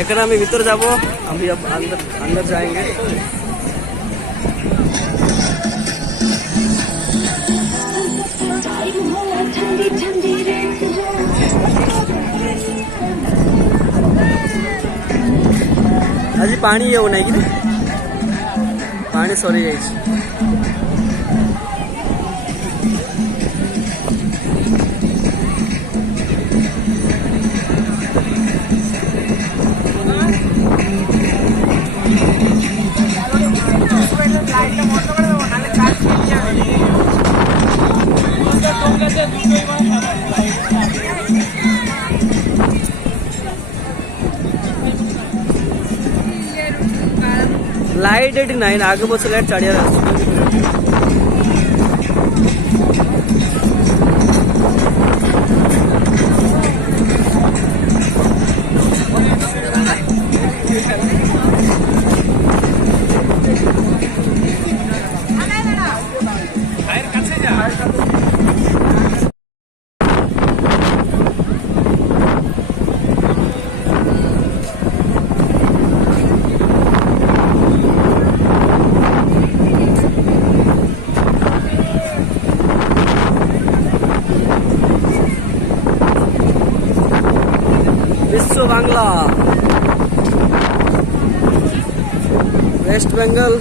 এখন আমি ভিতরে যাব, আমি अब अंदर जाएंगे। आज पानी ये नहीं कि पानी सरी जाइए। लाइट एटी नाइन आगे बस लाइट चढ़िया Biswa Bangla west Bengal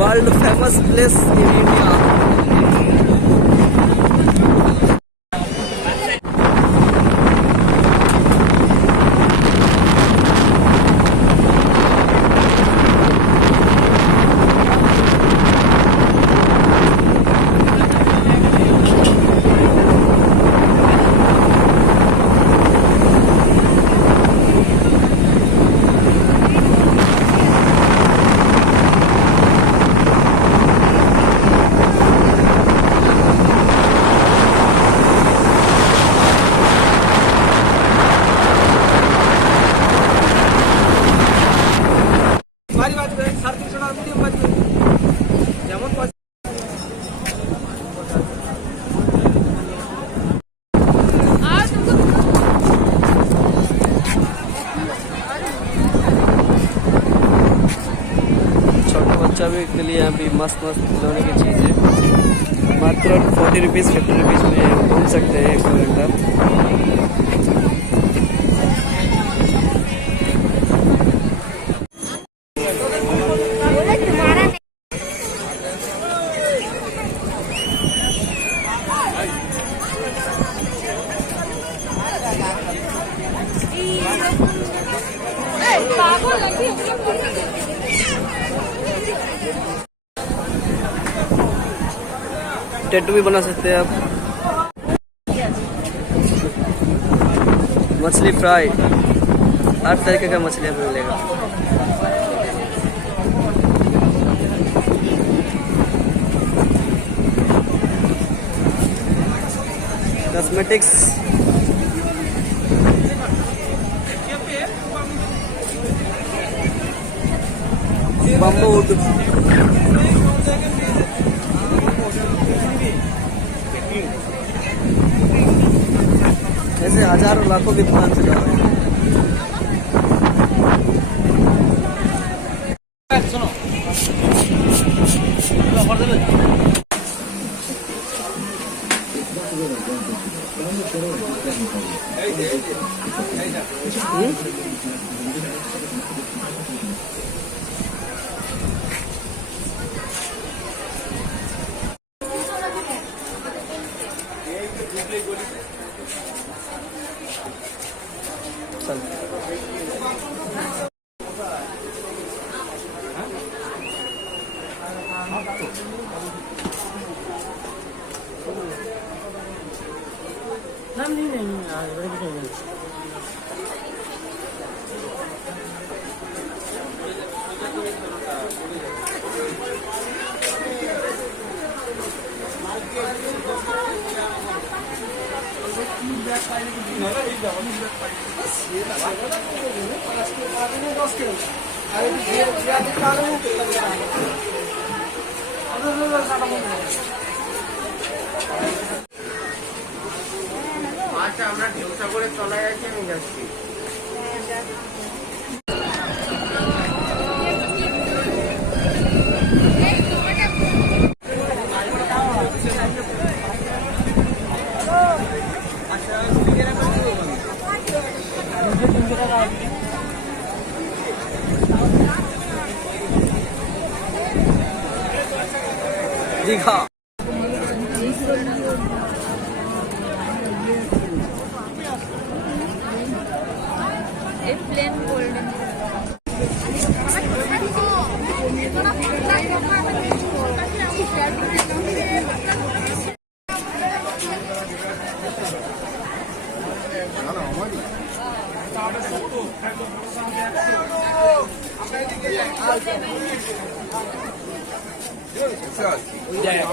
world famous place in India. बच्चा के लिए यहाँ पे मस्त मस्त खिलौने की चीज़ है। मात्र 40 रुपीज़ 50 रुपीज़ में घूम सकते हैं 1 घंटा। टैटू भी बना सकते हैं आप। मछली फ्राई, हर तरीके का मछली आपको मिलेगा। कॉस्मेटिक्स, बम्बू वुड, ऐसे हजारों लाखों की दुकान से जा रहे हैं। আচ্ছা আমরা ঢেউসা করে চলে যাচ্ছি, আমি যাচ্ছি। দীঘা। প্লেন গোল্ডেন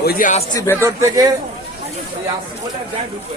ওই যে আসছি ভেতর থেকে, আসছি বলে যায় ঢুকবে।